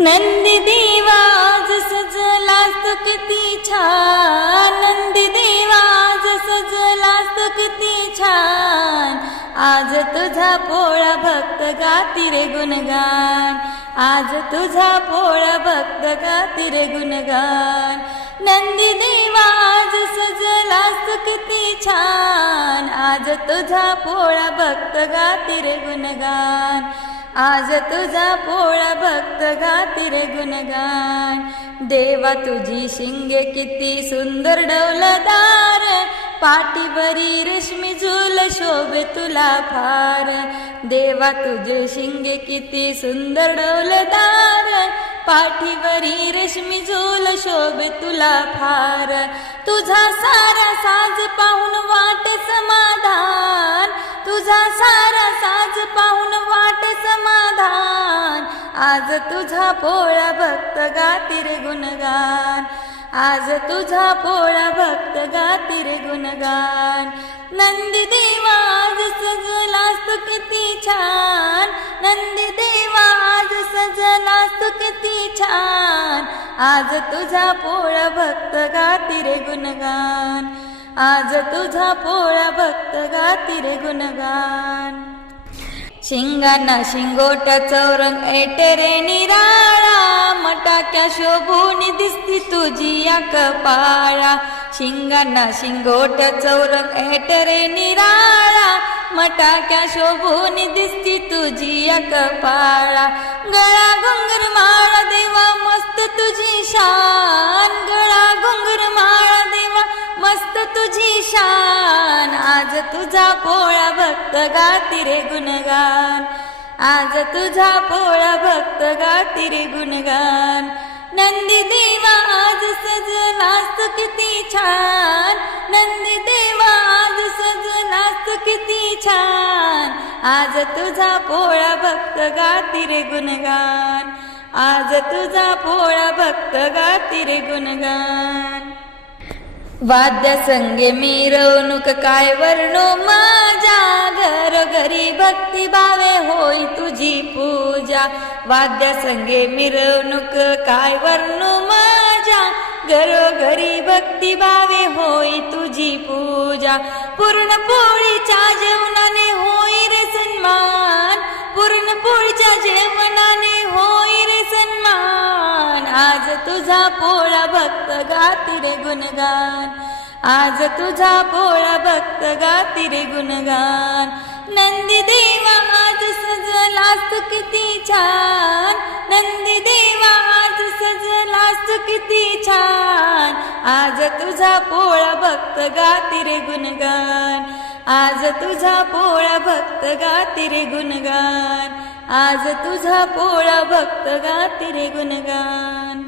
नंदी देवाज सजलास किती छान. नंदी देवाज सजलास किती छान. आज तुझा पोळा भक्त गाती रे गुणगान. आज तुझा पोळा भक्त गाती रे गुणगान. नंदी देवाज सजलास किती छान. आज तुझा पोळा भक्त गाती रे गुणगान. आज तुझा पोळा भक्त गाती रे गुणगान. देवा तुझी शिंगे किती सुंदर डौलदार पाठीवरी रश्मी झुल शोभे तुला फार. देवा तुझे शिंगे किती सुंदर डौलदार पाठीवरी रश्मी झुल शोभे तुला फार. तुझा सारा साज पाहून वाटे समाधान. तुझा सारा आज तुझा पोळा भक्त गातीर गुणगान. आज तुझा पोळा भक्त गातीर गुणगान. नंदी देवा आज सजलास तू किती छान. नंदी देवा आज सजलास तू किती छान. आज तुझा पोळा भक्त गातीर रे गुणगान. आज तुझा पोळा भक्त गातीर रे गुणगान. शिंगांना शिंगोट चौरंग एटेरे निराळा मटाक्या शोभून दिसती तुझी या कपाळा शिंगांना शिंगोट चौरंग एटेरे निराळा मटाक्या शोभून दिसती तुझी या कपाळा गळा घुंगर तुझी शान आज तुझा पोळा भक्त गाती रे गुणगान. आज तुझा पोळा भक्त गाती रे गुणगान. नंदी देवा आज सजलास किती छान. नंदी देवा आज सजलास किती छान. आज तुझा पोळा भक्त गाती रे गुणगान. आज तुझा पोळा भक्त गाती रे गुणगान. वाद्य संगे मिरवणूक काय वर्णो? माझ्या घरोघरी भक्ती भावे होई तुझी पूजा. वाद्य संगे मिरवणूक काय वर्णो? माझ्या घरोघरी भक्ती भावे होई तुझी पूजा. पूर्ण पोळीच्या जेवणाने होई रे सन्मान. पूर्ण पोळीच्या जेवण तुझा पोळा भक्त गाती रे गुणगान. आज तुझा पोळा भक्त गाती रे गुणगान. नंदी देवा आज सजलास किती छान. नंदी देवा आज सजलास किती छान. आज तुझा पोळा भक्त गाती रे गुणगान. आज तुझा पोळा भक्त गाती रे गुणगान. आज तुझा पोळा भक्त गाती रे गुणगान.